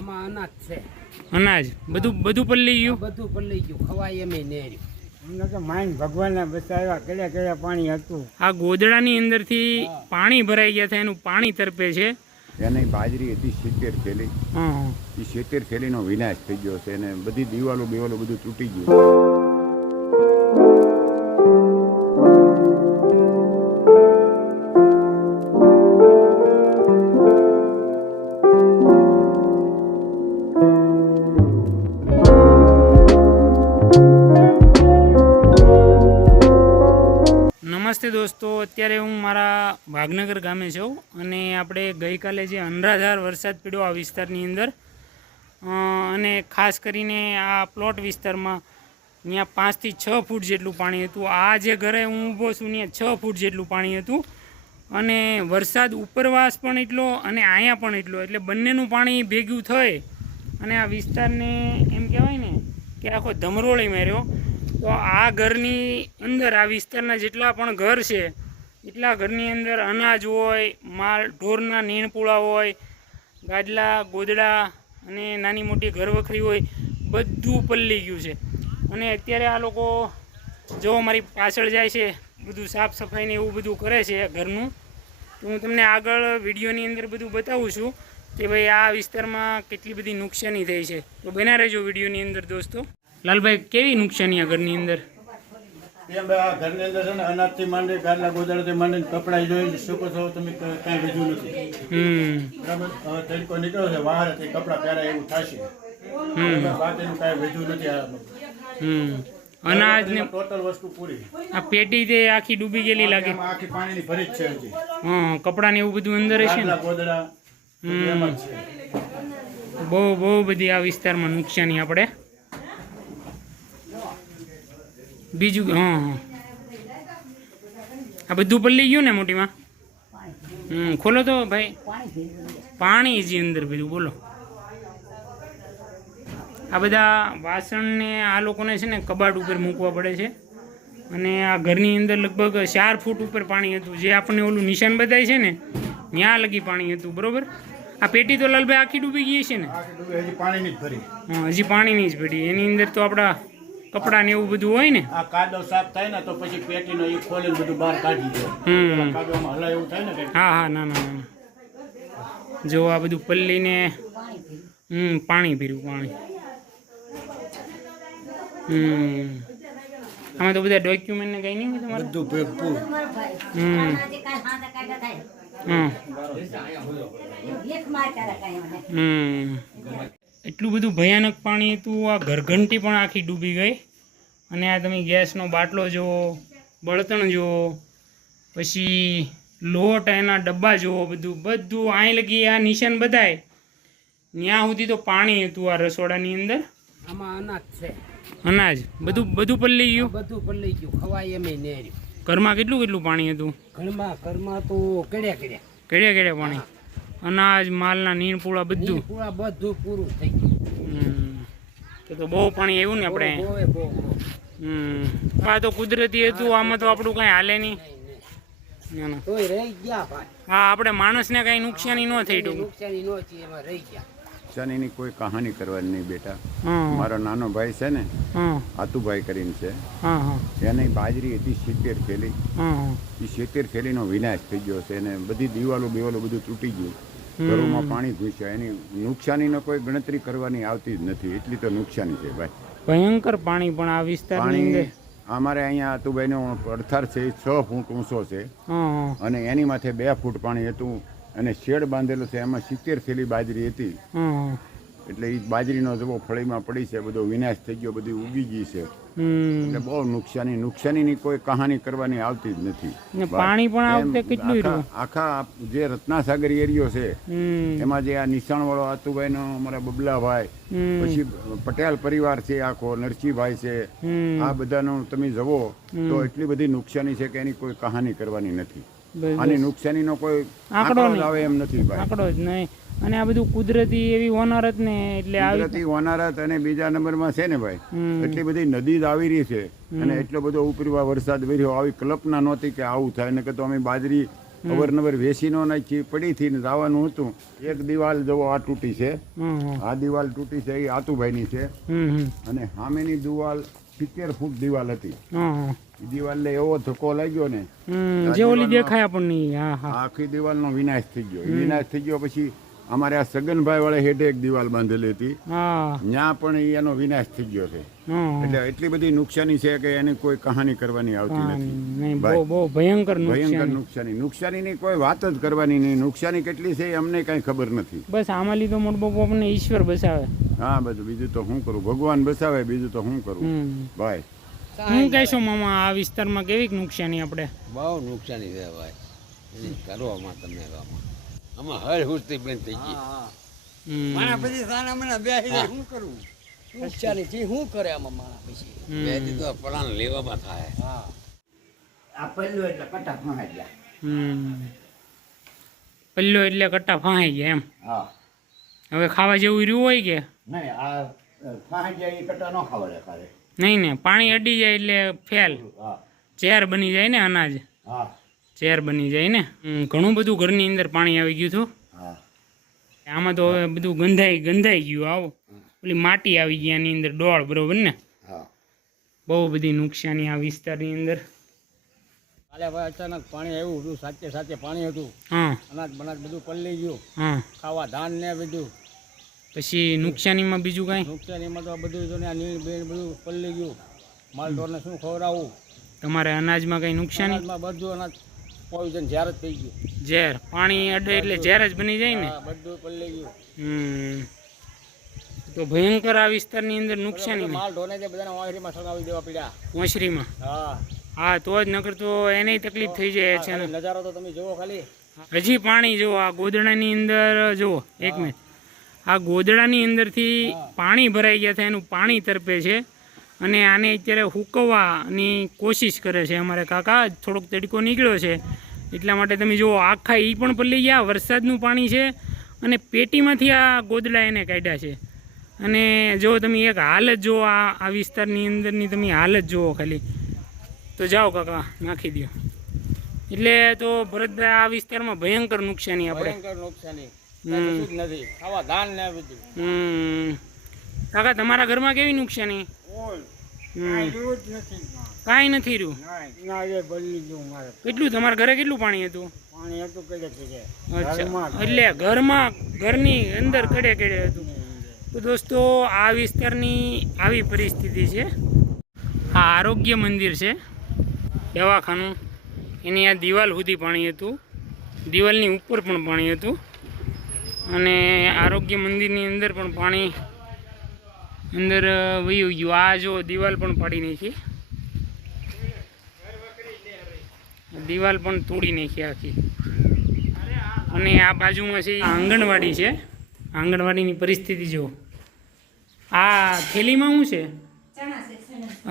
આમાં અનાજ છે, અનાજ બધું પલ્લી ગયું, બધું પલળી ગયું, ખવાય એમ નહીં. અમને તો માઇન ભગવાનના બચાવ્યા, કેળા પાણી હતું. આ ગોદડાની અંદરથી પાણી ભરાઈ ગયા હતા, એનું પાણી તરપે છે. એને બાજરી હતી 70 થેલી, એ 70 થેલીનો વિનાશ થઈ ગયો છે, અને બધી દિવાલો બધું તૂટી ગયું. નમસ્તે દોસ્તો, અત્યારે હું મારા ભાગનગર ગામે છું અને આપણે ગઈકાલે જે અનરાધાર વરસાદ પડ્યો આ વિસ્તારની અંદર, અને ખાસ કરીને આ પ્લોટ વિસ્તારમાં ત્યાં 5 થી 6 ફૂટ જેટલું પાણી હતું. આ જે ઘરે હું ઊભો છું ત્યાં 6 ફૂટ જેટલું પાણી હતું, અને વરસાદ ઉપરવાસ પણ એટલો અને અહીંયા પણ એટલો, એટલે બંનેનું પાણી ભેગું થઈ અને આ વિસ્તારને એમ કહેવાય ને કે આખો ધમરોળી માર્યો. તો આ ઘરની અંદર, આ વિસ્તારના જેટલા પણ ઘર છે એટલા ઘરની અંદર અનાજ હોય, માલ ઢોરના નીણપુળા હોય, ગાદલા ગોદડા અને નાની મોટી ઘરવખરી હોય, બધું પલળી ગયું છે. અને અત્યારે આ લોકો જો મારી પાછળ જાય છે, બધું સાફ સફાઈને એવું બધું કરે છે ઘરનું. તો હું તમને આગળ વિડીયોની અંદર બધું બતાવું છું કે ભાઈ આ વિસ્તારમાં કેટલી બધી નુકસાની થઈ છે. તો બના રહેજો વિડીયોની અંદર દોસ્તો. લાલભાઈ, કેવી નુકસાની આ ઘરની અંદર? આ ઘરની અંદર છે ને અનાજથી માંડી, ગાદલા ગોદડાથી માંડીને કપડાં જોઈ શકો છો તમે, કાંઈ બીજું નથી. બરાબર, હવે તડકો નીકળ્યો છે વાહરથી કપડાં પહેરાય એવું થશે, બાકીનું કાંઈ બીજું નથી. અનાજ ને ટોટલ વસ્તુ પૂરી. આ પેટી તે આખી ડૂબી ગયેલી લાગે, આખી પાણીની ભરી જ છે હજી. કપડા ને એવું બધું અંદર હશે ને. ગોદડા એમ જ છે. બહુ બધી આ વિસ્તારમાં નુકસાની. આપણે બીજું આ બધું પલળી ગયું ને મોટીમાં. ખોલો તો ભાઈ, પાણી જે અંદર બધું. બોલો, આ બધા વાસણને આ લોકોને છે ને કબાટ ઉપર મૂકવા પડે છે. અને આ ઘરની અંદર લગભગ 4 ફૂટ ઉપર પાણી હતું, જે આપણને ઓલું નિશાન બતાય છે ને ત્યાં લગી પાણી હતું. બરોબર, આ પેટી તો લાલભાઈ આખી ડૂબી ગઈ છે ને? હજી પાણીની જ ભરી. હજી પાણીની જ ભરી. એની અંદર તો આપણા કપડા ને એવું બધું હોય ને. આ કાદવ સાફ થાય ને તો પછી પેટીનો એ ખોલીને બધું બહાર કાઢી દે. કાદવમાં હલાય એવું થાય ને. હા, ના. જો આ બધું પલ્લીને પાણી પીર્યું, પાણી. આમાં તો બધા ડોક્યુમેન્ટ ને કઈ નહીં હોય તમારે? બધું ભેગું. એટલું બધું ભયાનક પાણી હતું. આ ઘરઘંટી પણ આખી ડૂબી ગઈ. અને આ તમે ગેસનો બાટલો જુઓ, બળતણ જુઓ, પછી લોટ, એના ડબ્બા જુઓ, બધું અહીં લગી આ નિશાન બધાય ત્યાં સુધી તો પાણી હતું આ રસોડાની અંદર. આમાં અનાજ છે, અનાજ બધું પલળી ગયું, બધું પલળી ગયું, ખવાય એમ નહીં. ઘરમાં કેટલું પાણી હતું? ઘરમાં તો કેડ્યા પાણી, અનાજ, માલના નીણપુળા બધું પૂરું થઈ ગયું. તો બહુ પાણી આવ્યું ને આપણે. આ તો કુદરતી હતું, આમાં તો આપણું કઈ હાલે નહીં. હા, આપણે માણસને કઈ નુકસાની ન થઈ. નુકસાનીની કોઈ કહાની કરવાની નહીં બેટા. મારો નાનો ભાઈ છે ને, આતુભાઈ કરીને છે, એને બાજરી હતી 70 થેલી, એ 70 થેલીનો વિનાશ થઈ ગયો છે, અને બધી દિવાલો બધું તૂટી ગયું, ઘરોમાં પાણી ઘૂસ્યા. એની નુકસાનીનો કોઈ ગણતરી કરવાની આવતી જ નથી, એટલી તો નુકસાની છે ભાઈ. ભયંકર પાણી. પણ આ વિસ્તારની અંદર અમારે અહીંયા આતુભાઈનો પડથાર છે 6 ફૂટ ઊંચો છે, અને એની માથે 2 ફૂટ પાણી હતું, અને શેડ બાંધેલો છે, એમાં 70 થેલી બાજરી હતી. એટલે એ બાજરીનો જવો ફળીમાં પડી છે, બધો વિનાશ થઈ ગયો, બધી ઉગી ગઈ છે. એટલે બહુ નુકસાનીની કોઈ કહાની કરવાની આવતી જ નથી. પાણી પણ આ વખતે કેટલું આખા જે રત્નાસાગર એરિયો છે એમાં જે આ નિશાણ વાળો આતુભાઈ નો, અમારા બબલાભાઈ, પછી પટેલ પરિવાર છે આખો, નરસિંહભાઈ છે, આ બધાનું તમે જવો તો એટલી બધી નુકસાની છે કે એની કોઈ કહાની કરવાની નથી. આની નુકસાનીનો કોઈ આંકડો આવે એમ નથી ભાઈ, આંકડો જ નહીં. અને આ બધું કુદરતી એવી હોનારત ને, એટલે કુદરતી હોનારત. અને બીજા નંબરમાં છે ને ભાઈ, એટલી બધી નદી જ આવી રહી છે, અને એટલો બધો ઉપરીવા વરસાદ વર્યો, આવી કલ્પના નહોતી કે આવું થાય. ને કે તો અમે બાજરી અવરનવર વેસીનો નાખી પડી થી ને જવાનું હતું. એક દિવાલ જોવો આ તૂટી છે, આ દિવાલ તૂટી છે એ આતુભાઈની છે, અને સામેની દિવાલ 70 ફૂટ દિવાલ હતી. એ દિવાલને એવો ધક્કો લાગ્યો ને જે ઓલી દેખાય આપણને. હા હા, આખી દિવાલનો વિનાશ થઈ ગયો. વિનાશ થઈ ગયો પછી અમારે આ સગનભાઈ વાળા હેઠે એક દિવાલ બાંધેલી હતી, ત્યાં પણ એનો વિનાશ થઈ ગયો છે. એટલે એટલી બધી નુકસાની છે કે એની કોઈ કહાની કરવાની આવતી નથી. બહુ ભયંકર નુકસાનીની કોઈ વાત જ કરવાની નહીં. નુકસાની કેટલી છે એ અમને કઈ ખબર નથી. બસ આમાં લીધો મોટ બાપુ આપણને ઈશ્વર બસાવે. હા, બધું બીજું તો શું કરું, ભગવાન બસાવે, બીજું તો શું કરું ભાઈ. શું કહેશો મામા, આ વિસ્તારમાં કેવી નુકસાની આપણે? બહુ નુકસાની છે ભાઈ, એની કરવામાં તમે આમાં હર હુસ્તી બંધ થઈ ગઈ. મારા પછી સાના મને બેસી શું કરવું, નુકસાની થી શું કરે આમાં મારા પછી બે તો પ્લાન લેવામાં થાય. આ પહેલું એટલે કટા ફાંઈ ગયા. પલ્લો એટલે કટ્ટા ફાંઈ ગયા એમ. હા, હવે ખાવા જેવું રહ્યું હોય કે નહીં, આ ફાંઈ ગયા એ કટા ન ખાવા ખાલે. નહીં ને, પાણી અડી જાય એટલે ફેલ હા ઝેર બની જાય ને, અનાજ હા ઝેર બની જાય ને. ઘણું બધું ઘરની અંદર પાણી આવી ગયું હતું. હા, આમાં તો હવે બધું ગંધાઈ ગયું. આવો ઓલી માટી આવી ગઈ આની અંદર ડોળ, બરોબર ને. હા, બહુ બધી નુકસાની આ વિસ્તારની અંદર. કાલે ભાઈ અચાનક પાણી આવ્યું હતું, સાચે પાણી હતું, હા, અનાજ બનાજ બધું પલળી ગયું, હા. ખાવા ધાન ને બધું. પછી નુકસાનીમાં બીજું કાંઈ? નુકસાનીમાં તો બધું જો ને નીણ બેણ બધું પલળી ગયું. માલઢોરને શું ખવડાવવું? તમારે અનાજમાં કંઈ નુકસાની? અનાજમાં બધું અનાજ પોઈઝન ઝેર જ થઈ ગયું. ઝેર પાણી અડે એટલે ઝેર જ બની જાય ને. હા, બધું પલળી ગયું. તો ભયંકર આ વિસ્તારની અંદર નુકસાની. માલ ઢોને જે બધાને વાંસળીમાં સળગાવી દેવા પડ્યા. ઓસરીમાં? હા હા, તો જ, નકર તો એને તકલીફ થઈ જાય છે. નજારો તો તમે જુઓ ખાલી. હજી પાણી જુઓ આ ગોદડાની અંદર. જુઓ એક મિનિટ, આ ગોદડાની અંદરથી પાણી ભરાઈ ગયા છે, એનું પાણી તરપે છે, અને આને અત્યારે હુકવવાની કોશિશ કરે છે અમારે કાકા. થોડોક તડકો નીકળ્યો છે એટલા માટે તમે જુઓ, આખા એ પણ પલળી ગયા. વરસાદનું પાણી છે અને પેટીમાંથી આ ગોદડા એને કાઢ્યા છે. અને જો તમે એક હાલત જુઓ આ વિસ્તારની અંદરની, તમે હાલત જુઓ ખાલી. તો જાઓ કાકા, નાખી દો. એટલે તો ભરતભાઈ આ વિસ્તારમાં ભયંકર નુકસાની આપણે. નુકસાની નથી, ખાવા ધાન ને બધું. કાકા તમારા ઘરમાં કેવી નુકસાની? કાંઈ નથી રહ્યું. કેટલું તમારા ઘરે કેટલું પાણી હતું? પાણી હતું કડે. અચ્છા, એટલે ઘરની અંદર કડે હતું. તો દોસ્તો આ વિસ્તારની આવી પરિસ્થિતિ છે. આ આરોગ્ય મંદિર છે, દવાખાનું. એની આ દિવાલ સુધી પાણી હતું, દિવાલની ઉપર પણ પાણી હતું, અને આરોગ્ય મંદિરની અંદર પણ પાણી અંદર વયું ગયું. આ જો દિવાલ પણ પાડી નાખી, દિવાલ પણ તોડી નાખી આખી. અને આ બાજુમાં છે આંગણવાડી છે. આંગણવાડીની પરિસ્થિતિ જુઓ. આ થેલીમાં શું છે?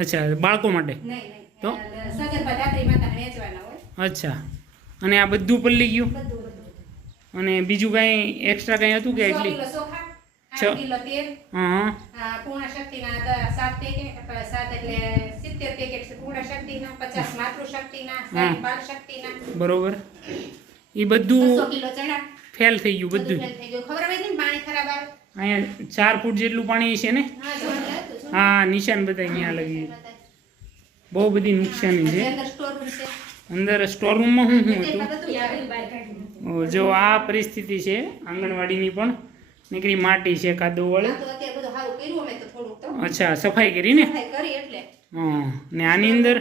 અચ્છા, બાળકો માટે. તો અચ્છા, અને આ બધું પલળી ગયું. અને બીજું કાંઈ એક્સ્ટ્રા કાંઈ હતું કે? એટલી બરોબર. એ બધું ફેલ થઈ ગયું બધું. અહીંયા 4 ફૂટ જેટલું પાણી છે ને. હા, નિશાન બધા અહીંયા લગી. બહુ બધી નુકસાની છે. અંદર સ્ટોરરૂમમાં શું હતું? જો આ પરિસ્થિતિ છે આંગણવાડીની પણ. નીકળી માટી છે કાદવ વાળી. અચ્છા, સફાઈ કરી ને? હા. ને આની અંદર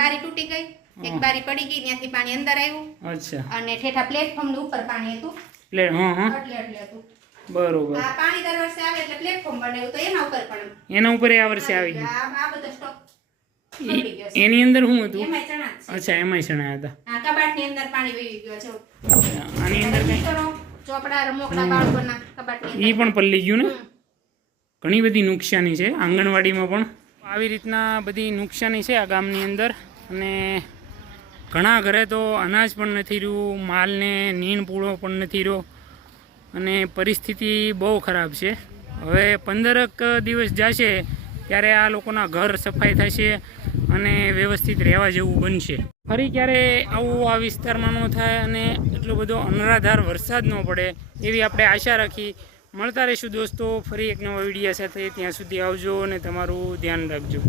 બારી તૂટી ગઈ, એક બારી પડી ગઈ, ત્યાંથી પાણી અંદર આવ્યું. અચ્છા, અને ઠેઠા પ્લેટફોર્મ ની ઉપર પાણી હતું. હા હા, એટલે હતું. બરોબર. આ પાણી દર વર્ષે આવે એટલે પ્લેટફોર્મ બનાવ્યું, તો એના ઉપર પણ એના ઉપર આ વર્ષે આવી ગયું. આ બધો સ્ટોક એની અંદર શું હતું? એમાં ચણા છે. અચ્છા, એમાંય ચણા હતા. આ કબાટ ની અંદર પાણી વહી ગયો છે. આની અંદર કઈ ચોપડા રમકડા બાળકોના કબાટ એ પણ પલળી ગયું ને. ઘણી બધી નુકસાની છે આંગણવાડીમાં પણ. આવી રીતના બધી નુકસાની છે આ ગામની અંદર. અને ઘણા ઘરે તો અનાજ પણ નથી રહ્યું, માલને નીણ પૂળો પણ નથી રહ્યો, અને પરિસ્થિતિ બહુ ખરાબ છે. હવે 15 દિવસ જશે ત્યારે આ લોકોના ઘર સફાઈ થશે અને વ્યવસ્થિત રહેવા જેવું બનશે. ફરી ક્યારે આવું આ વિસ્તારમાં ન થાય અને એટલો બધો અનરાધાર વરસાદ ન પડે એવી આપણે આશા રાખી. મળતા રહીશું દોસ્તો ફરી એક નવા વિડીયો સાથે. ત્યાં સુધી આવજો અને તમારું ધ્યાન રાખજો.